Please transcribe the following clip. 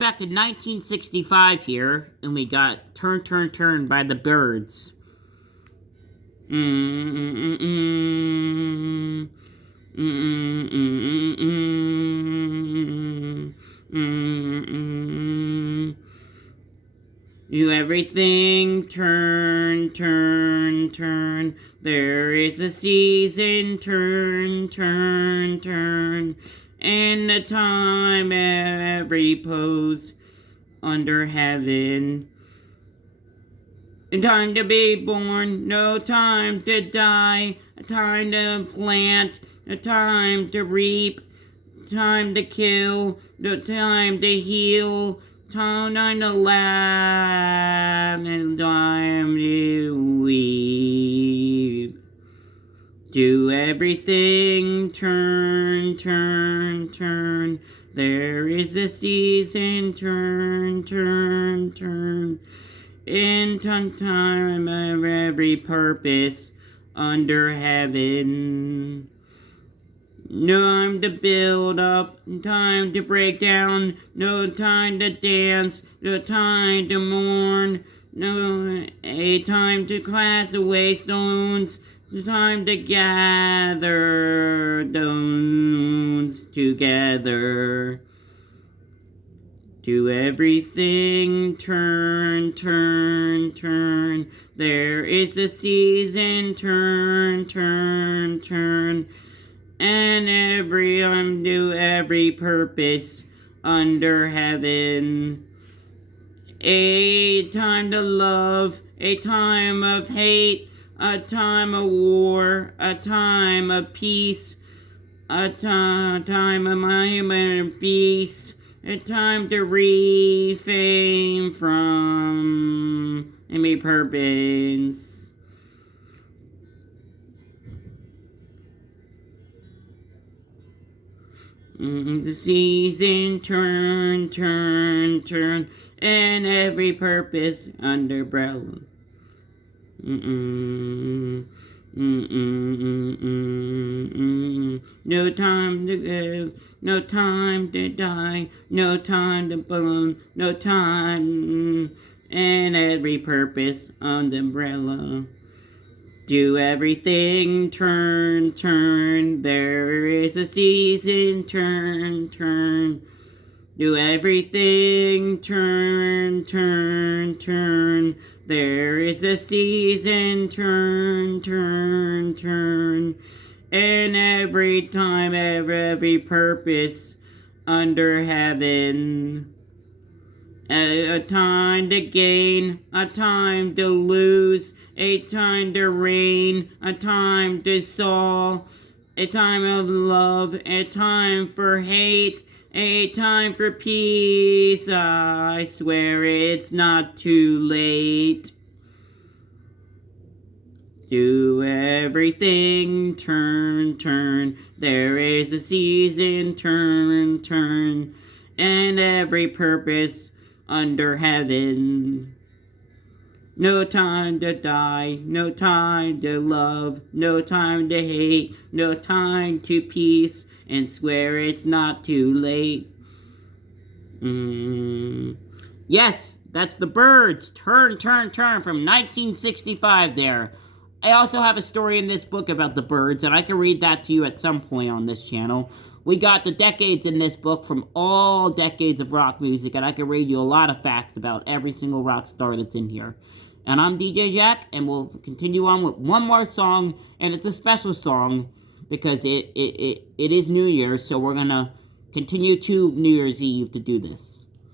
Back to 1965 here, and we got Turn, Turn, Turn by the Byrds. Do everything turn, turn, turn. There is a season, turn, turn, turn. And a time every pose under heaven. A time to be born, no time to die. A time to plant, a time to reap. Time to kill, no time to heal. Time to laugh, and time to weep. Do everything turn, turn, turn. There is a season, turn, turn, turn. In time of every purpose under heaven. No time to build up, time to break down, no time to dance, no time to mourn, no a time to cast away stones, time to gather stones together. Do everything turn, turn, turn. There is a season, turn, turn, turn. And every purpose under heaven. A time to love, a time of hate, a time of war, a time of peace, a time of human peace, a time to refrain from any purpose. The season turn, turn, turn, and every purpose under umbrella. No time to give, no time to die, no time to burn, no time, and every purpose on the umbrella. Do everything turn, turn. There is a season, turn, turn. Do everything turn, turn, turn. There is a season, turn, turn, turn. And every time, every purpose under heaven. A time to gain, a time to lose, a time to reign, a time to soul, a time of love, a time for hate, a time for peace. I swear it's not too late. Do everything turn, turn. There is a season, turn, turn. And every purpose under heaven. No time to die, no time to love, no time to hate, no time to peace, and swear it's not too late. Yes, that's the Byrds. Turn, turn, turn from 1965 there. I also have a story in this book about the Byrds, and I can read that to you at some point on this channel. We got the decades in this book from all decades of rock music, and I can read you a lot of facts about every single rock star that's in here. And I'm DJ Jack, and we'll continue on with one more song, and it's a special song because it is New Year's, so we're going to continue to New Year's Eve to do this.